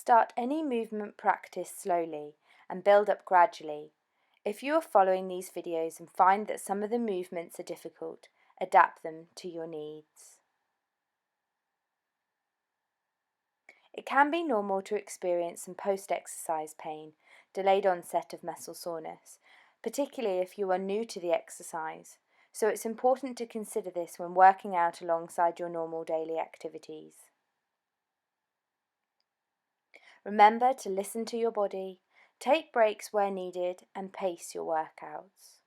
Start any movement practice slowly and build up gradually. If you are following these videos and find that some of the movements are difficult, adapt them to your needs. It can be normal to experience some post-exercise pain, delayed onset of muscle soreness, particularly if you are new to the exercise, so it's important to consider this when working out alongside your normal daily activities. Remember to listen to your body, take breaks where needed, and pace your workouts.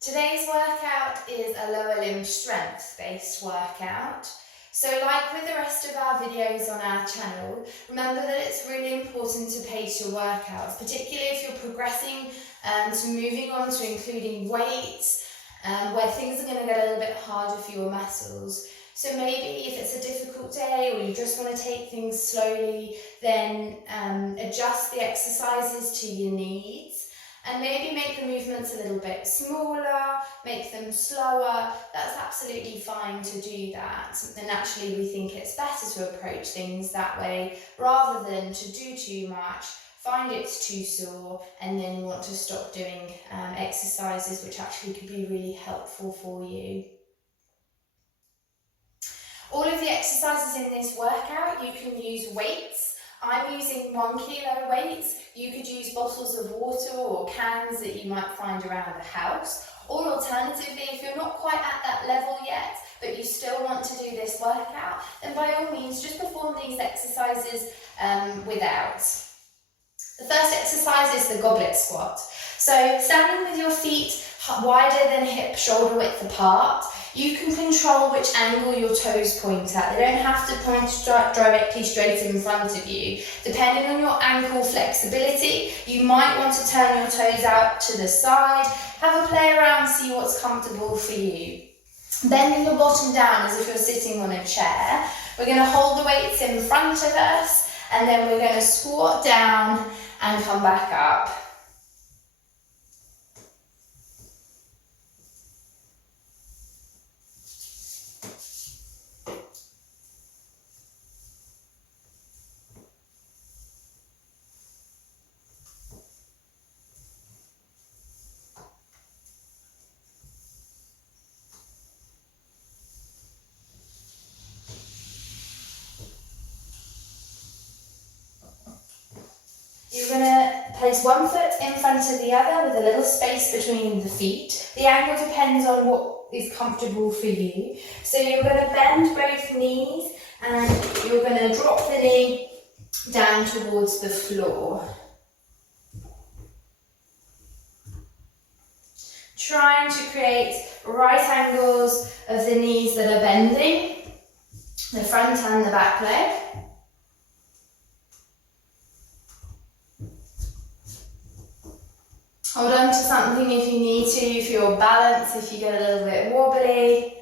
Today's workout is a lower limb strength-based workout. So like with the rest of our videos on our channel, remember that it's really important to pace your workouts, particularly if you're progressing to moving on to including weights, where things are going to get a little bit harder for your muscles. So maybe if it's a difficult day or you just want to take things slowly, then adjust the exercises to your needs. And maybe make the movements a little bit smaller, make them slower. That's absolutely fine to do that. And actually we think it's better to approach things that way rather than to do too much, find it's too sore, and then want to stop doing exercises which actually could be really helpful for you. All of the exercises in this workout, you can use weights. I'm using 1 kilo weights. You could use bottles of water or cans that you might find around the house. Or alternatively, if you're not quite at that level yet, but you still want to do this workout, then by all means, just perform these exercises without. The first exercise is the goblet squat. So standing with your feet wider than hip shoulder width apart, you can control which angle your toes point at. They don't have to point directly straight in front of you. Depending on your ankle flexibility, you might want to turn your toes out to the side, have a play around, see what's comfortable for you. Bending your bottom down as if you're sitting on a chair. We're going to hold the weights in front of us, and then we're going to squat down and come back up. You're going to place one foot in front of the other with a little space between the feet. The angle depends on what is comfortable for you. So you're going to bend both knees and you're going to drop the knee down towards the floor. Trying to create right angles of the knees that are bending, the front and the back leg. Hold on to something if you need to, for your balance, if you get a little bit wobbly.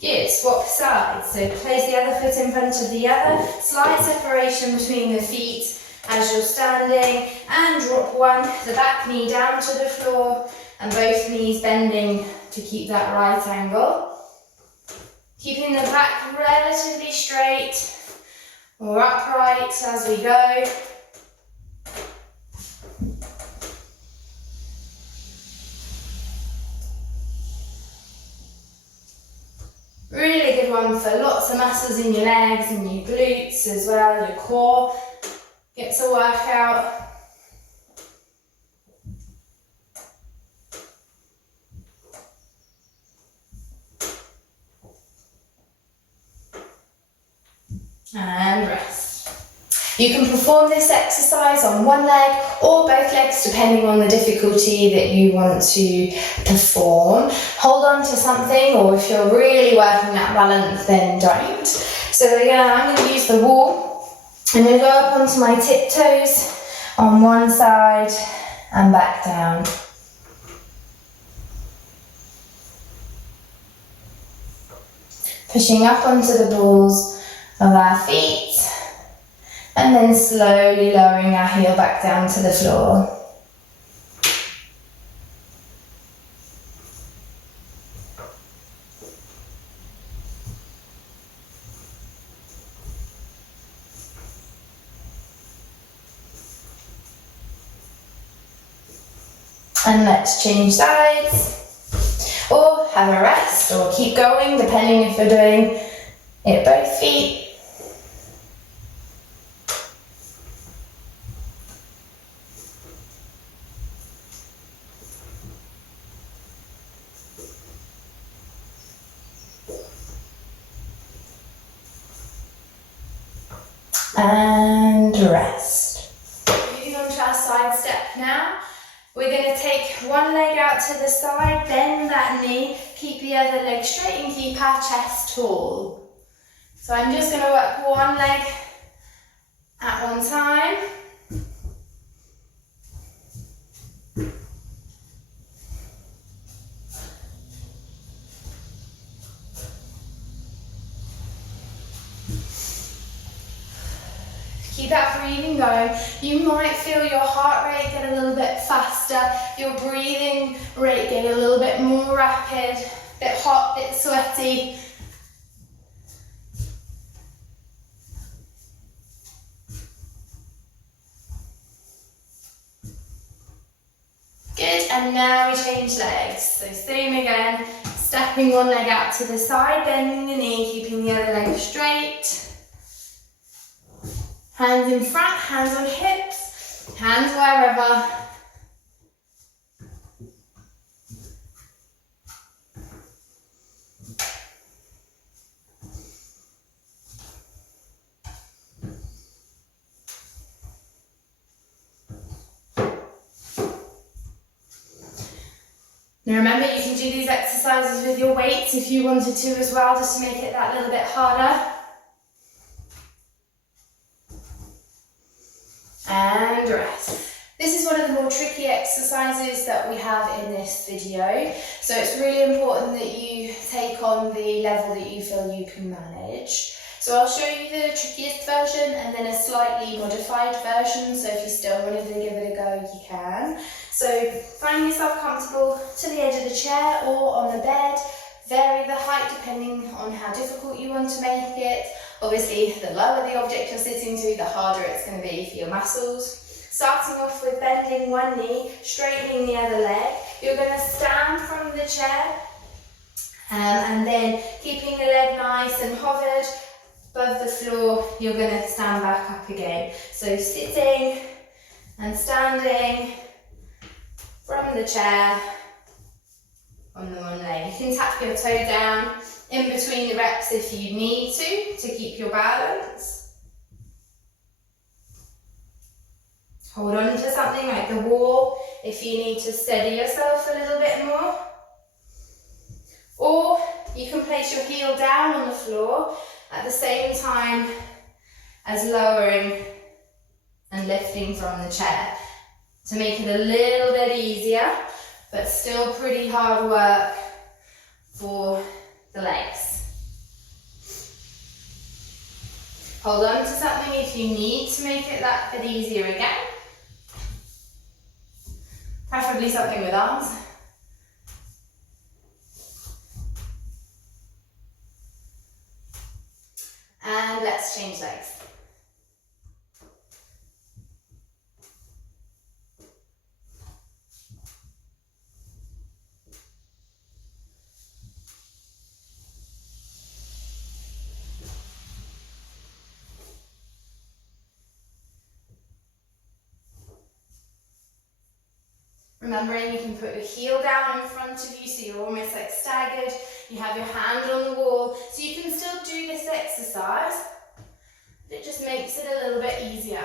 Good, swap sides. So place the other foot in front of the other, slight separation between the feet as you're standing, and drop one, the back knee down to the floor, and both knees bending to keep that right angle. Keeping the back relatively straight or upright as we go. Really good one for lots of muscles in your legs and your glutes as well, your core. Gets a workout. And rest. You can perform this exercise on one leg or both legs depending on the difficulty that you want to perform. Hold on to something, or if you're really working that balance, then don't. So I'm going to use the wall. I'm going to go up onto my tiptoes on one side and back down. pushing up onto the balls of our feet, and then slowly lowering our heel back down to the floor. And let's change sides, or have a rest, or keep going, depending if you're doing it both feet. And rest. Moving on to our side step now. We're going to take one leg out to the side, bend that knee, keep the other leg straight and keep our chest tall. So I'm just going to work one leg at one time. Keep that breathing going. You might feel your heart rate get a little bit faster, your breathing rate get a little bit more rapid, bit hot, bit sweaty. Good, and now we change legs. So same again, stepping one leg out to the side, bending the knee, keeping the other leg straight. Hands in front, hands on hips, hands wherever. Now remember, you can do these exercises with your weights if you wanted to as well, just to make it that little bit harder. And rest. This is one of the more tricky exercises that we have in this video, so it's really important that you take on the level that you feel you can manage. So I'll show you the trickiest version and then a slightly modified version, so if you still wanted to give it a go, you can. So find yourself comfortable to the edge of the chair or on the bed. Vary the height depending on how difficult you want to make it. Obviously, the lower the object you're sitting to, the harder it's going to be for your muscles. Starting off with bending one knee, straightening the other leg. You're going to stand from the chair and then keeping the leg nice and hovered above the floor, you're going to stand back up again. So sitting and standing from the chair on the one leg. You can tap your toe down in between the reps if you need to keep your balance. Hold on to something like the wall if you need to steady yourself a little bit more. Or you can place your heel down on the floor at the same time as lowering and lifting from the chair to make it a little bit easier, but still pretty hard work for the legs. Hold on to something if you need to make it that bit easier again. Preferably something with arms. And let's change legs. Remembering you can put your heel down in front of you so you're almost like staggered. You have your hand on the wall, so you can still do this exercise, but it just makes it a little bit easier.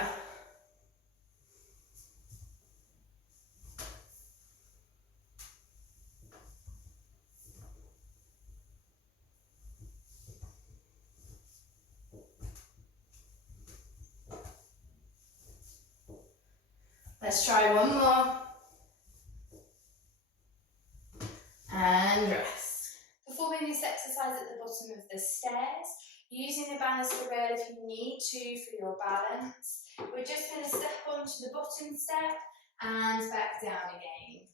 Let's try one more. And rest. Performing this exercise at the bottom bottom of the stairs, using the banister rail if you need to for your balance. We're just going to step onto the bottom step and back down again.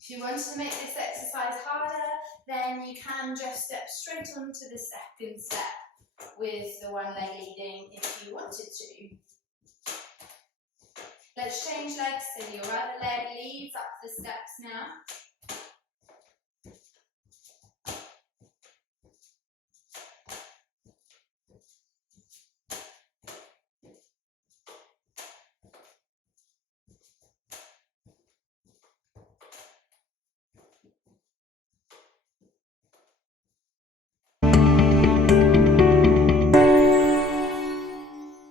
If you wanted to make this exercise harder, then you can just step straight onto the second step with the one leg leading if you wanted to. Let's change legs so your other leg leads up the steps now.